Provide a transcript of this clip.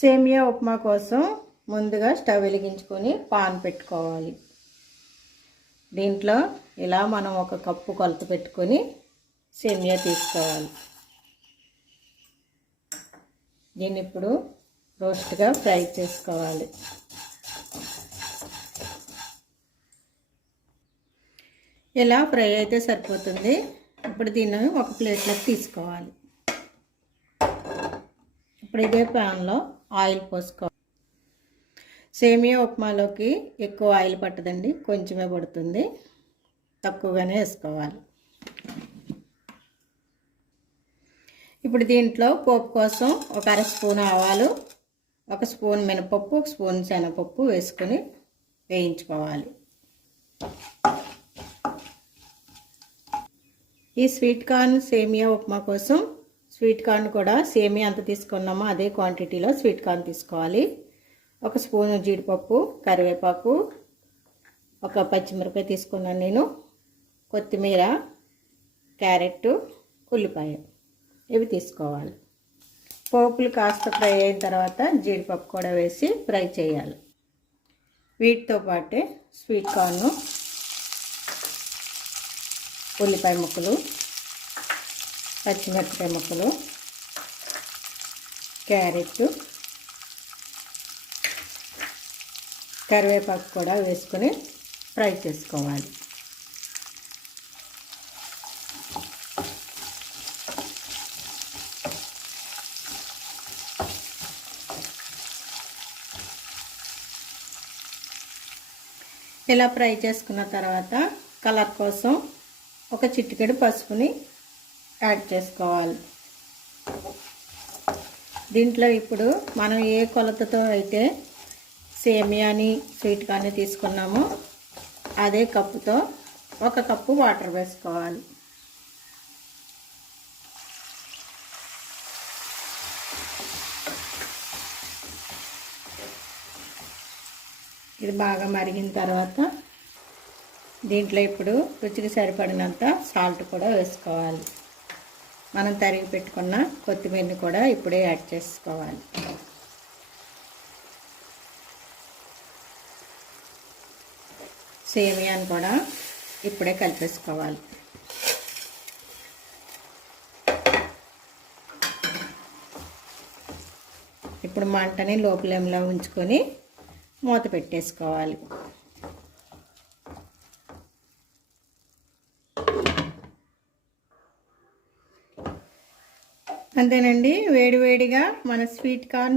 సేమియా ఉప్మా కోసం ముందుగా స్టవ్ వెలిగించుకొని పాన్ పెట్టుకోవాలి. దీంట్లో ఇలా మనం ఒక కప్పు కొలత పెట్టుకొని సేమియా తీసుకోవాలి. దీన్ని ఇప్పుడు రోస్ట్గా ఫ్రై చేసుకోవాలి. ఇలా ఫ్రై అయితే సరిపోతుంది. ఇప్పుడు దీన్ని ఒక ప్లేట్లోకి తీసుకోవాలి. ఇప్పుడు ఇదే ప్యాన్లో ఆయిల్ పోసుకోవాలి. సేమియా ఉప్మాలోకి ఎక్కువ ఆయిల్ పట్టదండి, కొంచెమే పడుతుంది, తక్కువగానే వేసుకోవాలి. ఇప్పుడు దీంట్లో పోపు కోసం ఒక అర స్పూన్ ఆవాలు, ఒక స్పూన్ మినపప్పు, ఒక స్పూన్ శనగపప్పు వేసుకొని వేయించుకోవాలి. ఈ స్వీట్ కార్న్ సేమియా ఉప్మా కోసం స్వీట్ కార్న్ కూడా సేమియా ఎంత తీసుకున్నామో అదే క్వాంటిటీలో స్వీట్ కార్న్ తీసుకోవాలి. ఒక స్పూను జీడిపప్పు, కరివేపాకు, ఒక పచ్చిమిరపకాయ తీసుకున్నాను నేను, కొత్తిమీర, క్యారెట్, ఉల్లిపాయ ఇవి తీసుకోవాలి. పోపులు కాస్త ఫ్రై అయిన తర్వాత జీడిపప్పు కూడా వేసి ఫ్రై చేయాలి. వీటితో పాటే స్వీట్ కార్న్, ఉల్లిపాయ ముక్కలు, పచ్చిమిరపకాయ ముక్కలు, క్యారెట్, కరివేపాకు కూడా వేసుకొని ఫ్రై చేసుకోవాలి. ఇలా ఫ్రై చేసుకున్న తర్వాత కలర్ కోసం ఒక చిటికెడు పసుపుని యాడ్ చేసుకోవాలి. దీంట్లో ఇప్పుడు మనం ఏ కొలతతో అయితే సేమియాని స్వీట్ కార్న్ తీసుకున్నామో అదే కప్పుతో ఒక కప్పు వాటర్ వేసుకోవాలి. ఇది బాగా మరిగిన తర్వాత దీంట్లో ఇప్పుడు రుచికి సరిపడినంత సాల్ట్ కూడా వేసుకోవాలి. మనం తరిగి పెట్టుకున్న కొత్తిమీరని కూడా ఇప్పుడే యాడ్ చేసుకోవాలి. సేమియాని కూడా ఇప్పుడే కలిపేసుకోవాలి. ఇప్పుడు మంటని లో ఫ్లేమ్లో ఉంచుకొని మూత పెట్టేసుకోవాలి. అంతేనండి, వేడివేడిగా మన స్వీట్ కార్న్